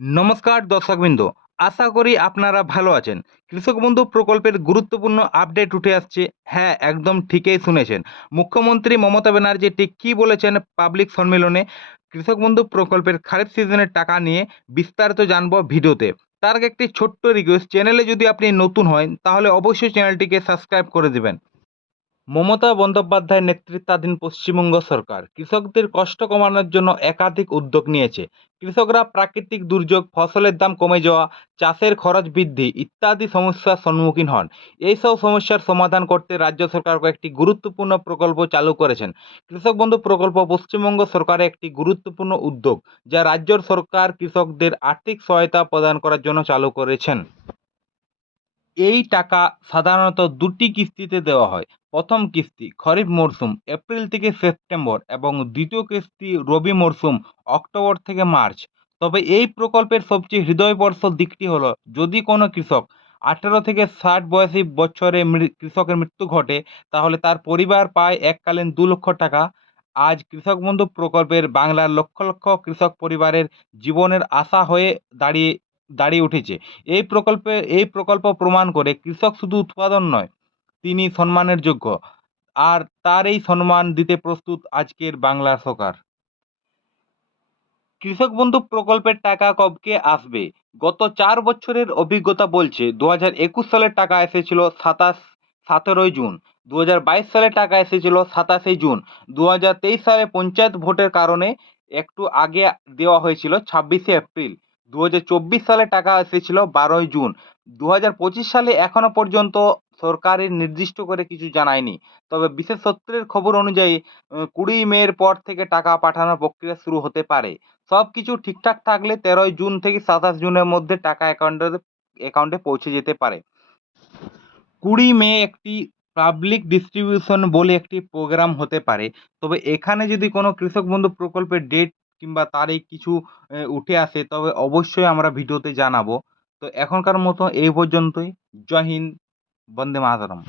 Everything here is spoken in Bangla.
নমস্কার দর্শকবৃন্দ আশা করি আপনারা ভালো আছেন। কৃষক বন্ধু প্রকল্পের গুরুত্বপূর্ণ আপডেট উঠে আসছে। হ্যাঁ একদম ঠিকই শুনেছেন। মুখ্যমন্ত্রী মমতা ব্যানার্জি ঠিক কী বলেছেন পাবলিক সম্মেলনে? কৃষক বন্ধু প্রকল্পের খারিফ সিজনের টাকা নিয়ে বিস্তারিত জানব ভিডিওতে। তার একটি ছোট্ট রিকোয়েস্ট চ্যানেলে যদি আপনি নতুন হন, তাহলে অবশ্যই চ্যানেলটিকে সাবস্ক্রাইব করে দেবেন। মমতা বন্দ্যোপাধ্যায়ের নেতৃত্বাধীন পশ্চিমবঙ্গ সরকার কৃষকদের কষ্ট কমানোর জন্য একাধিক উদ্যোগ নিয়েছে। কৃষকরা প্রাকৃতিক দুর্যোগ, ফসলের দাম কমে যাওয়া, চাষের খরচ বৃদ্ধি ইত্যাদি সমস্যার সম্মুখীন হন। এইসব সমস্যার সমাধান করতে রাজ্য সরকার কয়েকটি গুরুত্বপূর্ণ প্রকল্প চালু করেছেন। কৃষক বন্ধু প্রকল্প পশ্চিমবঙ্গ সরকারের একটি গুরুত্বপূর্ণ উদ্যোগ, যা রাজ্য সরকার কৃষকদের আর্থিক সহায়তা প্রদান করার জন্য চালু করেছেন। এই টাকা সাধারণত দুটি কিস্তিতে দেওয়া হয়। প্রথম কিস্তি খরিফ মরশুম এপ্রিল থেকে সেপ্টেম্বর এবং দ্বিতীয় কিস্তি রবি মরশুম অক্টোবর থেকে মার্চ। তবে এই প্রকল্পের সবচেয়ে হৃদয়স্পর্শ দিকটি হলো, যদি কোনো কৃষক আঠেরো থেকে ষাট বয়সী বছরে কৃষকের মৃত্যু ঘটে, তাহলে তার পরিবার পায় এককালীন দু লক্ষ টাকা। আজ কৃষক বন্ধু প্রকল্পের বাংলার লক্ষ লক্ষ কৃষক পরিবারের জীবনের আশা হয়ে দাঁড়িয়ে দাঁড়িয়ে উঠেছে। এই প্রকল্পে, এই প্রকল্প প্রমাণ করে কৃষক শুধু উৎপাদন নয়, তিনি সম্মানের যোগ্য। আর তার এই সম্মান দিতে প্রস্তুত আজকের বাংলা সরকার। কৃষক বন্ধু প্রকল্পের টাকা কবকে আসবে? গত চার বছরের অভিজ্ঞতা বলছে, দু হাজার একুশ সালের টাকা এসেছিল সাতাশ, সতেরোই জুন। দু হাজার বাইশ সালে টাকা এসেছিল সাতাশে জুন। দু হাজার তেইশ সালে পঞ্চায়েত ভোটের কারণে একটু আগে দেওয়া হয়েছিল ছাব্বিশে এপ্রিল। দু হাজার চব্বিশ সালে টাকা এসেছিল বারোই জুন। দু হাজার পঁচিশ সালে এখনও পর্যন্ত সরকারের নির্দিষ্ট করে কিছু জানায়নি। তবে বিশেষ সূত্রের খবর অনুযায়ী কুড়ি মের পর থেকে টাকা পাঠানোর প্রক্রিয়া শুরু হতে পারে। সব কিছু ঠিকঠাক থাকলে তেরোই জুন থেকে সাতাশ জুনের মধ্যে টাকা অ্যাকাউন্টে অ্যাকাউন্টে পৌঁছে যেতে পারে। কুড়ি মে একটি পাবলিক ডিস্ট্রিবিউশন বলে একটি প্রোগ্রাম হতে পারে। তবে এখানে যদি কোনো কৃষক বন্ধু প্রকল্পের ডেট কিংবা তার এই কিছু উঠে আসে, তবে অবশ্যই আমরা ভিডিওতে জানাব। তো এখনকার মতো এই পর্যন্তই। জয় হিন্দ, বন্দে মাতরম।